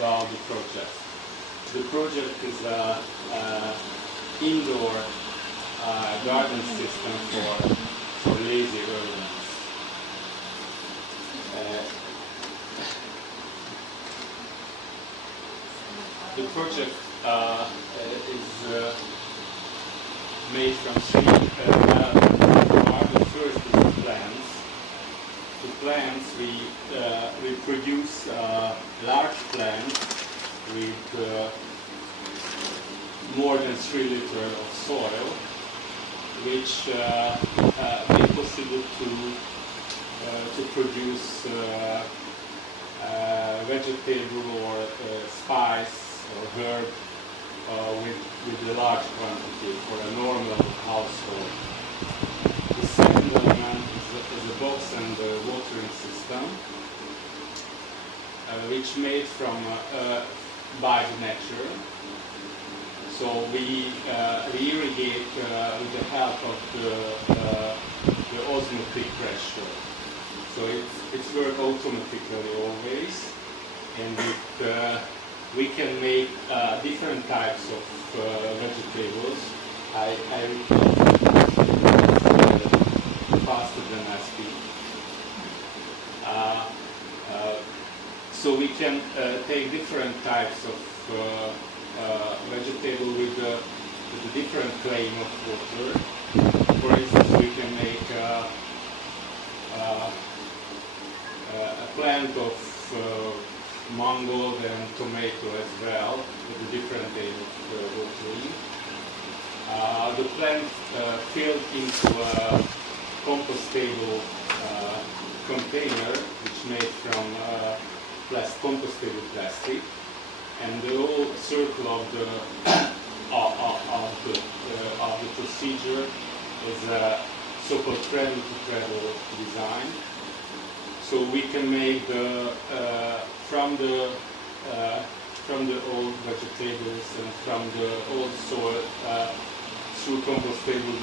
about the project. The project is an indoor garden system for lazy rodents. The project is made from three elements. The first is the plants. The plants, we produce large plants with more than 3 liters of soil, which make possible to produce vegetable or spice or herb with a large quantity for a normal household. The second element is a box and a watering system, which made from by the nature. So we irrigate with the help of the osmotic pressure. So it's work automatically always, and we can make different types of vegetables. I faster than I speak. So we can take different types of vegetable with a different claim of water. For instance, we can make a plant of mango and tomato as well, with a different aim of watering. The plant filled into a compostable container, which made from compostable plastic, and the whole circle of the procedure is a so-called cradle-to-cradle design. So we can make from the old vegetables and from the old soil through compostable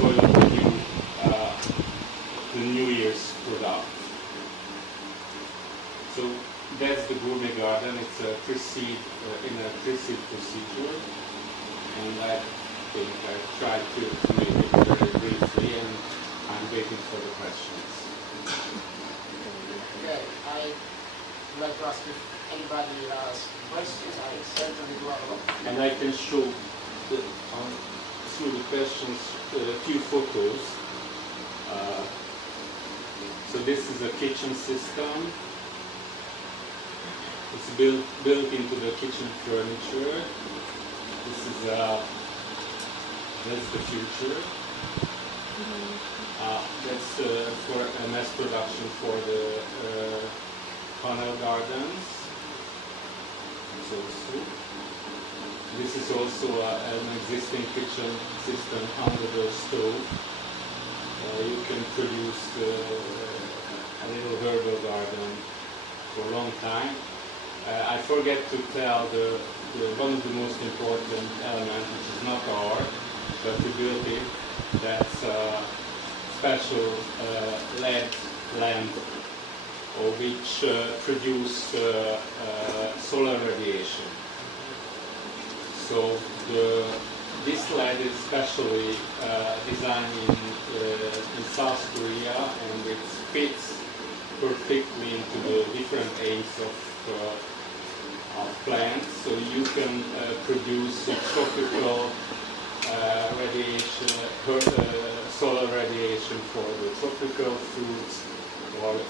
soil produce the New Year's product. So that's the Gourmet Garden. It's a pre-seed in a pre-seed procedure, and I think I tried to make it very briefly, and I'm waiting for the questions. Okay, I'd like to ask if anybody has questions. I certainly do have a lot. And I can show through the questions a few photos. So this is a kitchen system. It's built into the kitchen furniture. This is that's the future. That's for a mass production for the panel gardens. This is also an existing kitchen system under the stove. You can produce a little herbal garden for a long time. I forget to tell one of the most important elements, which is not ours, but we built it. That's a special LED lamp, which produce solar radiation. So this LED is specially designed in South Korea, and it fits perfectly into the different aims of plants. So you can produce tropical radiation, solar radiation for the tropical fruits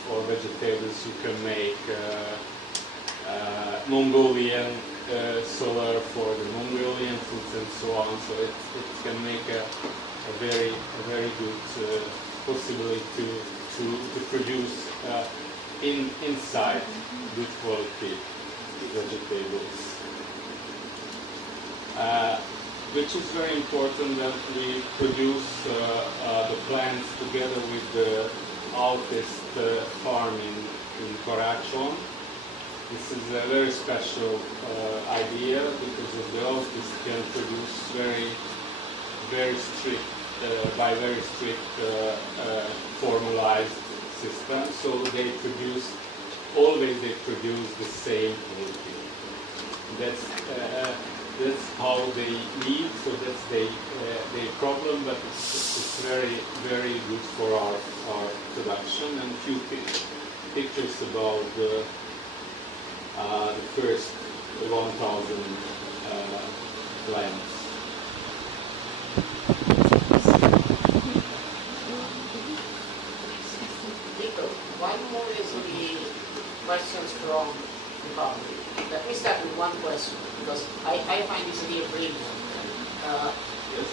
or vegetables. You can make Mongolian solar for the Mongolian fruits and so on. So it can make a very good possibility to produce inside good quality vegetables. Which is very important that we produce the plants together with the Altist farm in Korachon. This is a very special idea because of the Altist can produce very strict formalized system. So they produce the same quality. how they live, so that's their problem, but it's very, very good for our production. And a few pictures about the first 1,000 plants. One more is the questions from the public. Let me start with one question, because I find this idea brilliant. Yes.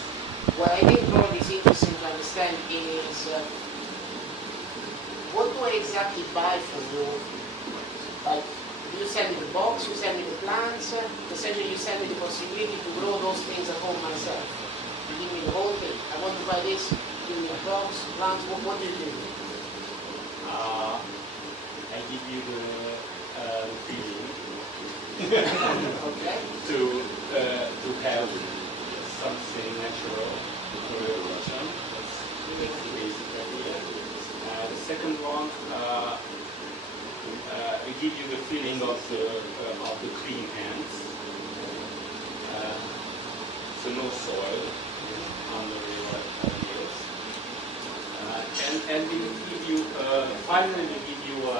What I think probably is interesting to understand is what do I exactly buy from you? Like, you send me the box, you send me the plants, essentially you send me the possibility to grow those things at home myself. You give me the whole thing. I want to buy this, give me a box, plants, what do you do? I give you the feeling Okay. to have something natural for your kitchen. That's the basic idea. The second one, I give you the feeling of the clean hands. So no soil under your nails. And we give you, finally we give you a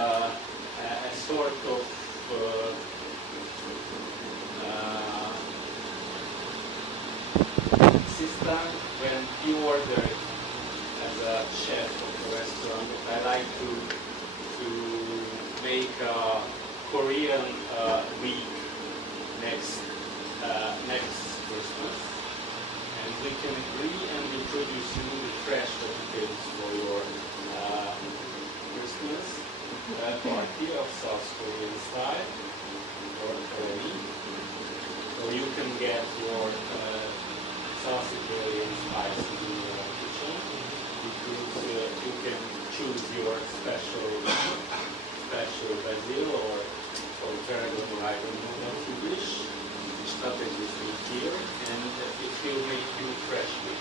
sort of system when you order as a chef of a restaurant. I like to make a Korean week next Christmas. And we can agree and introduce you the fresh vegetables for your Christmas party of South Korean style or Korean. Or you can get your South Korean spices in your kitchen. You can choose your special basil or tarragon, I don't know what you wish. Strategies in here, and it will make you freshly.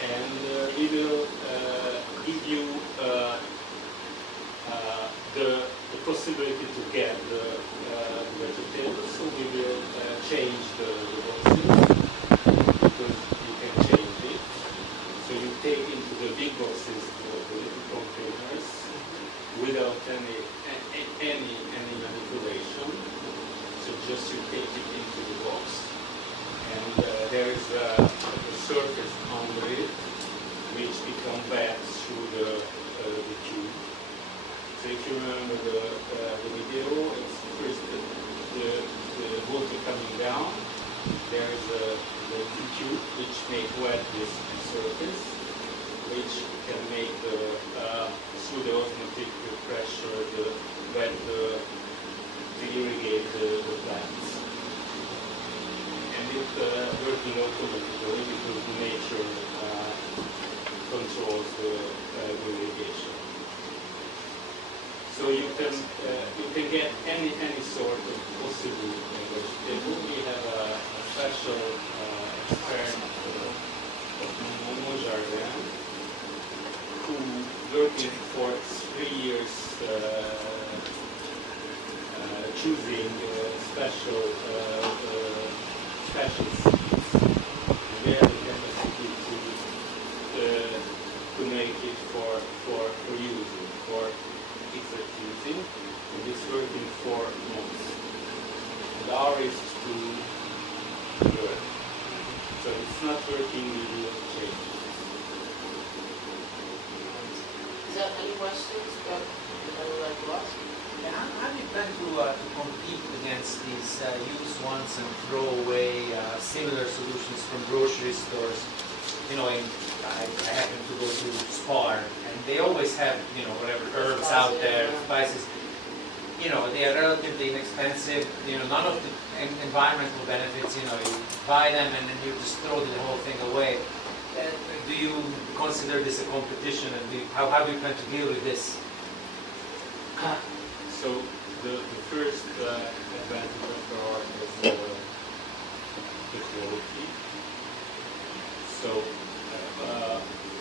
And we will give you the possibility to get the vegetables. So we will change the boxes because you can change it. So you take into the big boxes the little containers without any manipulation. So just you take it into the box, and there is a surface under it which becomes wet through the tube. So if you remember the video, it's first the water coming down. There is the tube which makes wet this surface, which can make through the osmotic pressure to irrigate the plants. And it working automatically because nature controls the irrigation. So you can get any sort of possible vegetable. We have a special experiment of Gourmet Garden who working for 3 years choosing special seeds. They have the capacity to make it for using, for exact using, and it's working for months. And ours is to work. So it's not working, we will change it. Is there any questions that I would like to ask? And how do you plan to compete against these use once and throw away similar solutions from grocery stores? You know, I happen to go to Spar, and they always have, you know, whatever herbs out there, spices. You know, they are relatively inexpensive. You know, none of the environmental benefits. You know, you buy them and then you just throw the whole thing away. Do you consider this a competition, and how do you plan to deal with this? So the first advantage of our is the quality. So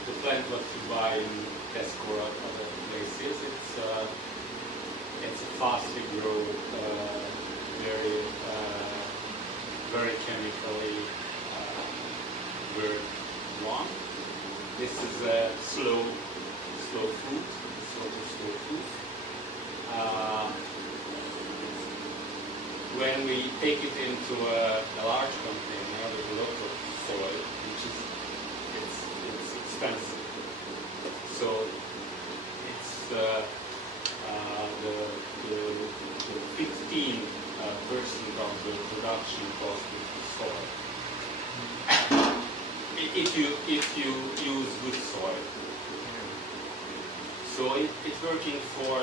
the plant what you buy in Tesco or other places, it's a fastly grow, very very chemically word one. This is a slow food, sort of slow food. When we take it into a large container with a lot of soil, which is it's expensive, so it's the 15% of the production cost is the soil. If you use good soil, so it's working for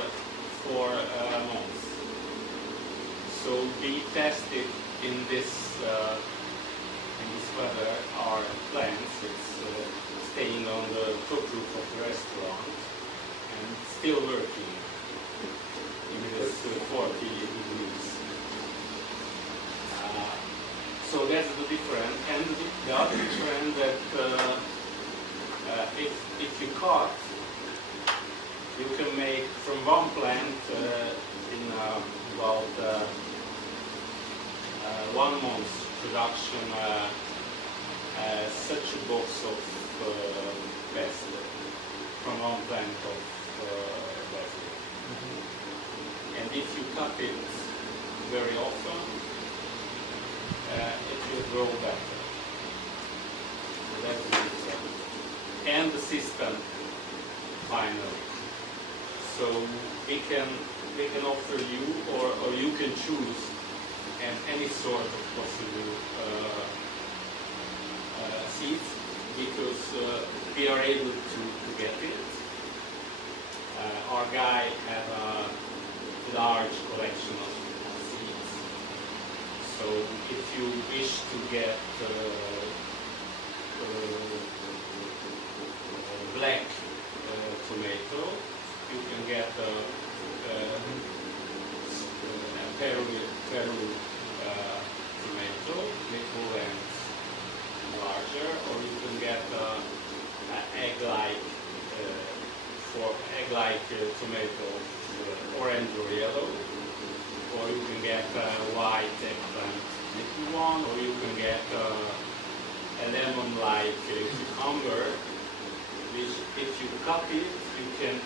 months. So we tested in this weather our plants. It's staying on the top roof of the restaurant and still working in this 40 degrees. So that's the difference. And the other difference that if you cut, you can make from one plant in about 1 month production such a box of basil from one plant of basil. And if you cut it very often, it will grow better. So that's the difference. And the system finally. So we can offer you, or you can choose any sort of possible seeds, because we are able to get it. Our guy has a large collection of seeds. So if you wish to get black tomato, you can get Peru tomato, little and larger, or you can get egg-like tomato, orange or yellow, or you can get white eggplant, little one, or you can get a lemon-like cucumber, which if you cut it, you can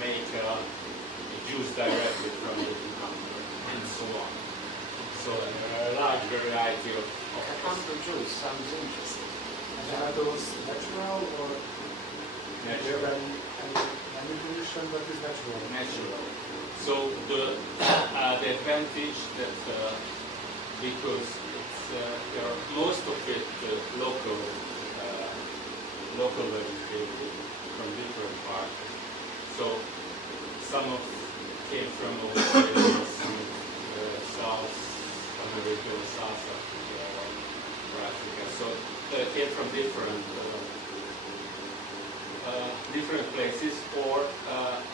make a juice directly from the cucumber, and so on. So there are a large variety of Cucumber juice sounds interesting. And are those natural or natural. manipulation that is natural? Natural. So the advantage that because it's there are most of it local vegetable from different parts. So some of came from Australia, some South America, South Africa, or Africa. So they came from different places, or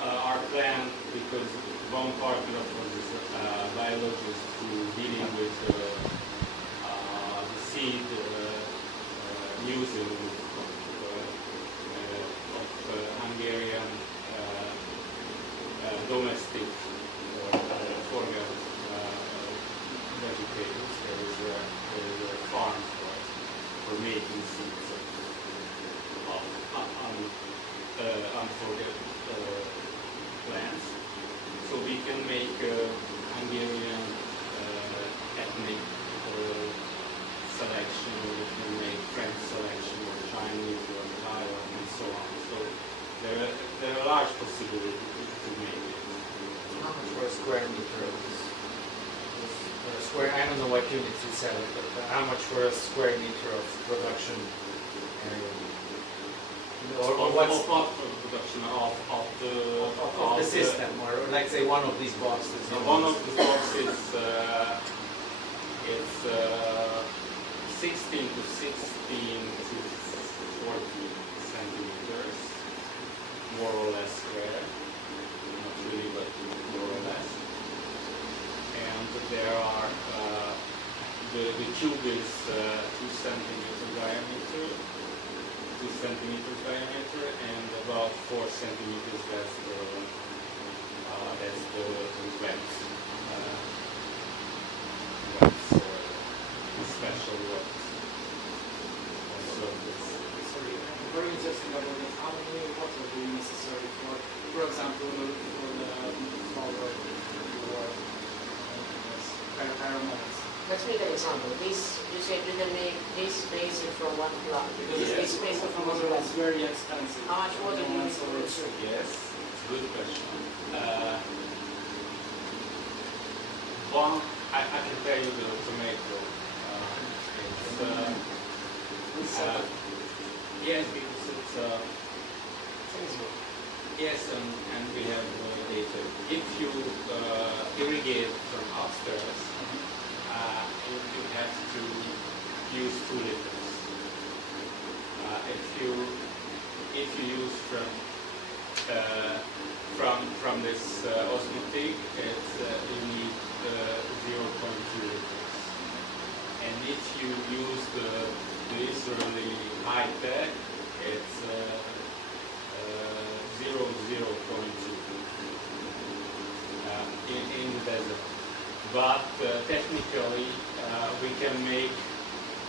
our plant, because one partner was a biologist who dealing with the seed using of Hungarian domestic organ vegetables. There is a farm for making seeds of unforget plants. So we can make Hungarian ethnic selection, or we can make French selection, or Chinese, or Taiwan, and so on. So there are large possibilities to make it. How much for a square meter of this? For a square, I don't know what units you sell, but how much for a square meter of production area? Or what's Production of the system, or let's say one of these boxes. one of the boxes is 16 to 40 centimeters, more or less square, not really, but more or less. And there are the cube is 2 centimeters diameter. 2 centimeters diameter, and about 4 centimeters. That's the wet soil. environment. Let's make an example. This, you said you can make this basic from one plant. Because Yes. This basic from one water plant. is very expensive. How much water do you need to So produce? Yes, it's a good question. One, I can tell you the tomato. Yes, because it's yes, and we have data. If you irrigate from upstairs, you have to use 2 liters. If you use from this osmotic, it's you need 0.2 liters. And if you use this really high tech, it's 0.2 in the desert. But technically, we can make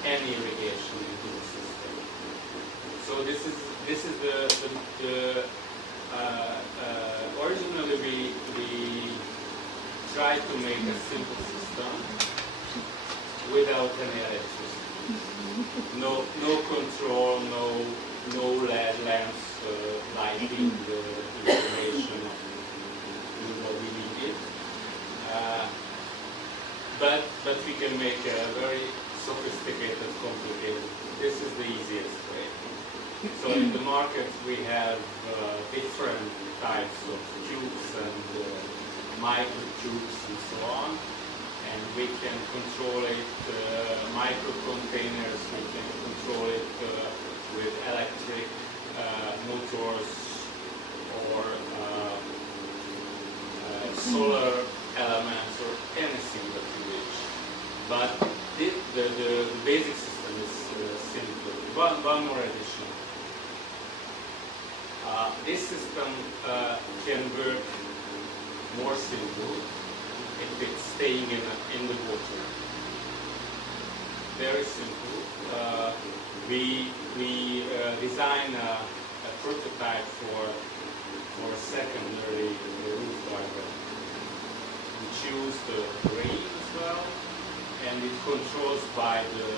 any irrigation into the system. So this is the originally we tried to make a simple system without any electricity. No control, no LED lamps lighting the information of what we needed. But we can make a very sophisticated, complicated. This is the easiest way. So in the market we have different types of tubes and micro tubes and so on, and we can control it, micro containers, we can control it with electric motors or solar elements or anything that you wish. But the basic system is simple. One more addition. This system can work more simple if it's staying in the water. Very simple. We design a prototype for a secondary roof garden. We choose the rain as well, and it controls by the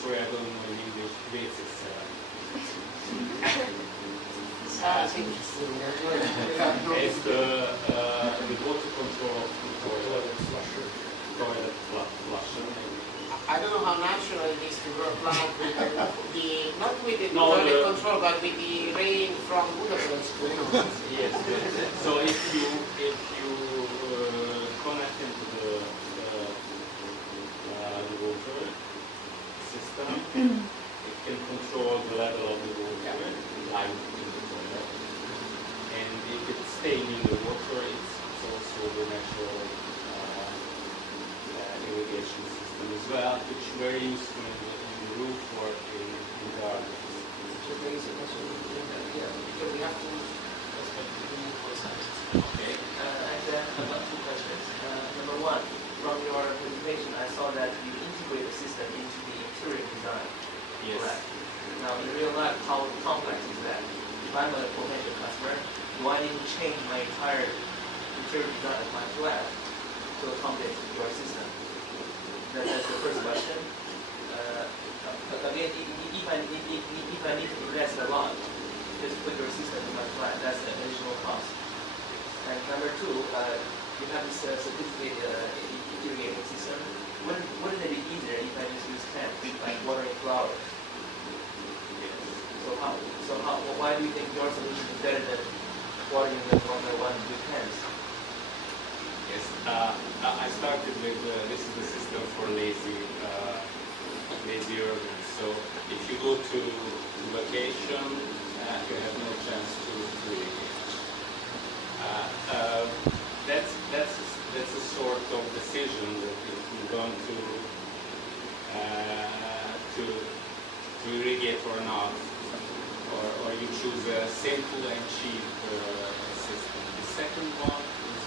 sorry, I don't know in English. Basics. It's the water control of the toilet flusher. I don't know how natural it is to work plant with not with the No, toilet control, but with the rain from Budapest. Yes. So if you connect into the water system, it can control the level of the water, light in the toilet. And if it's staying in the water, it's also the natural irrigation system as well, which is very useful in the roof or in gardens. Because we have to Okay. I've got 2 questions. Number 1, from your presentation, I saw that you integrate the system into the interior design. Yes. Correct. Now, in real life, how complex is that? If I'm a potential customer, do I need to change my entire interior design of my flat to accommodate your system? That's the first question. Again, if I need to invest a lot just put your system in my flat, that's an additional cost. And number 2, you have this sophisticated irrigating system. Wouldn't it be easier if I just use tanks, like watering flowers? Why do you think your solution is better than watering them one by one with tanks? Yes, I started with this is the system for lazy urban. So if you go to vacation, you have no chance to irrigate. That's a sort of decision that if you're going to irrigate or not, or you choose a simple and cheap system. The second one is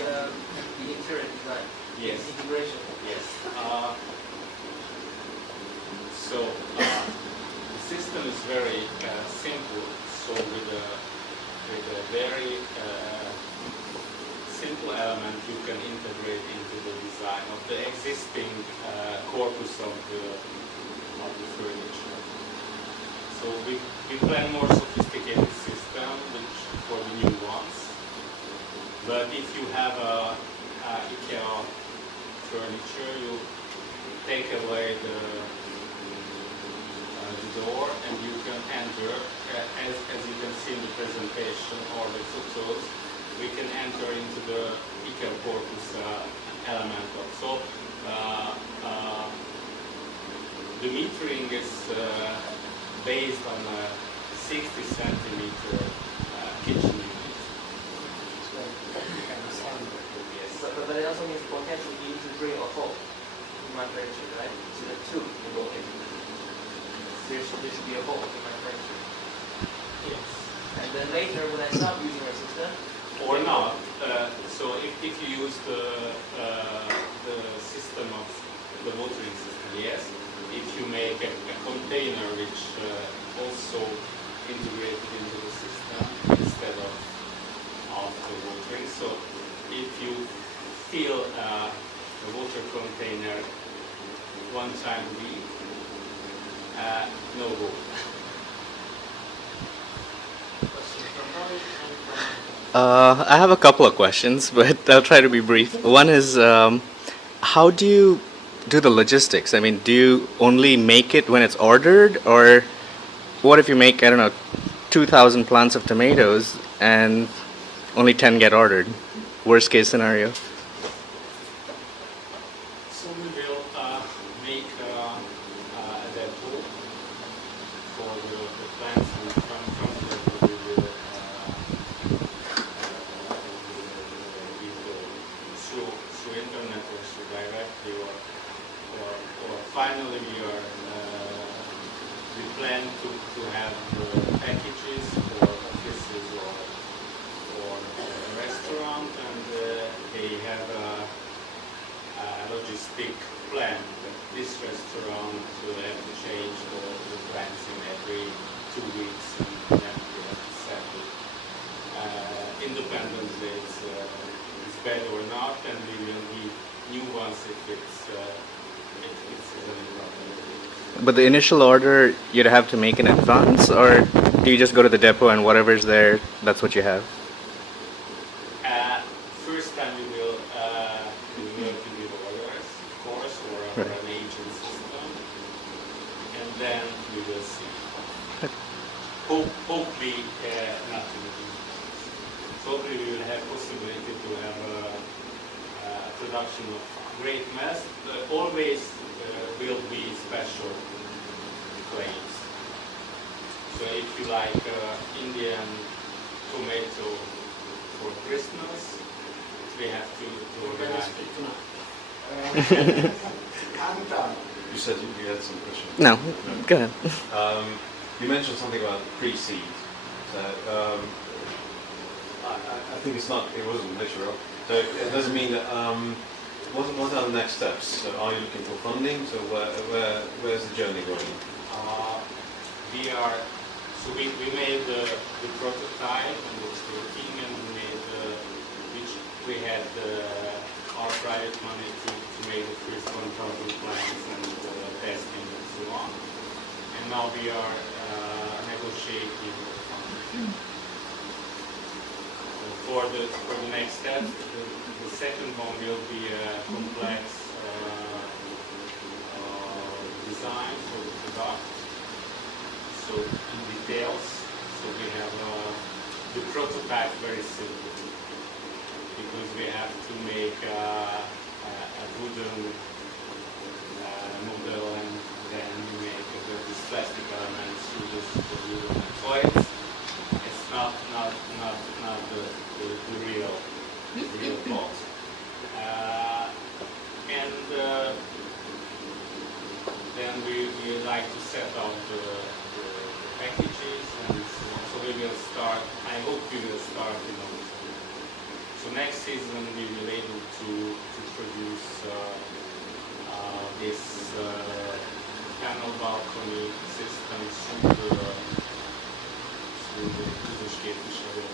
The interior design. Yes. Integration. Yes. The system is very simple. So with with a very simple element you can integrate into the design of the existing corpus of the furniture. So we plan more sophisticated system which for the new ones. But if you have a IKEA furniture, you take away the door and you can enter, as you can see in the presentation or the photos, we can enter into the IKEA corpus element also. The metering is based on a 60 centimeter kitchen unit. Yes. But it also means potentially you need to drill a hole in my furniture, right? So the tube will go in. There should be a hole in my furniture. Yes. And then later when I stop using my system, Or not. So if you use the system of the watering system, yes. If you make a container which also integrated into the system instead of the watering. So if you fill the water container one time a week, no go. I have a couple of questions, but I'll try to be brief. One is, how do you do the logistics? I mean, do you only make it when it's ordered, or what if you make, I don't know, 2,000 plants of tomatoes and only 10 get ordered? Worst case scenario. So we will make a depot for the plants, and from the depot we will through internet or through directly or finally we plan to have packages for offices or restaurant, and they have a logistic plan that this restaurant will have to change the plans in every 2 weeks, and then we have to set it independently. It's bad or not, and we will give new ones if it's an problem. But the initial order you'd have to make in advance, or do you just go to the depot and whatever's there, that's what you have? First time we will give orders, of course, or Right. an agent system, and then we will see. Hopefully not to be. Hopefully we will have possibility to have a production of great mass. Always will be special claims. So if you like Indian tomato for Christmas, we have to organize. You said you had some questions. No, go ahead. You mentioned something about pre-seed. So, I think it wasn't literal. So it doesn't mean that. What are the next steps? So are you looking for funding? So where's the journey going? We made the prototype and it's working, and we made which we had our private money to make the first 1,000 plants and testing and so on. And now we are negotiating for the next step. The second one will be a complex design for the product. So in details, so we have the prototype very simple, because we have to make a wooden model, and then we make these plastic elements through this wooden. So it's not the real pot. Then we like to set up the packages and so on. So we will start, I hope we will start in August. So next season we will be able to produce this panel balcony system through the közös képviselő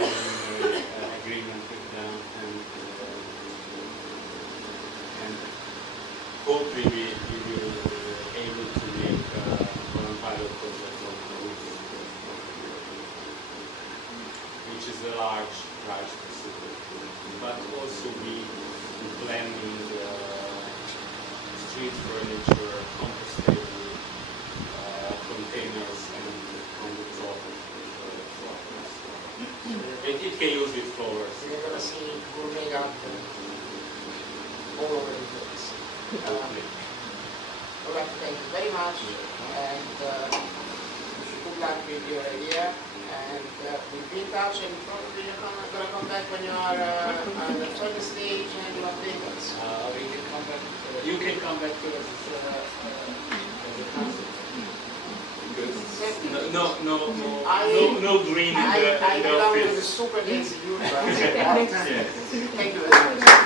preliminary agreement with them, and hopefully we will able to make one pilot project on which is a large facility. But also we planning street furniture, compostable containers, and on the top of flowers. It can use with flowers. So you're gonna see Gourmet Garden all over the place. I'd like to thank you very much, and good luck with your idea. And we'll be in touch, and probably you're gonna come back when you are on the further stage and you update us. We can come back. You can come back to us as a council. Because no green in the I belong to the office. super lazy group. Yes. Thank you very much.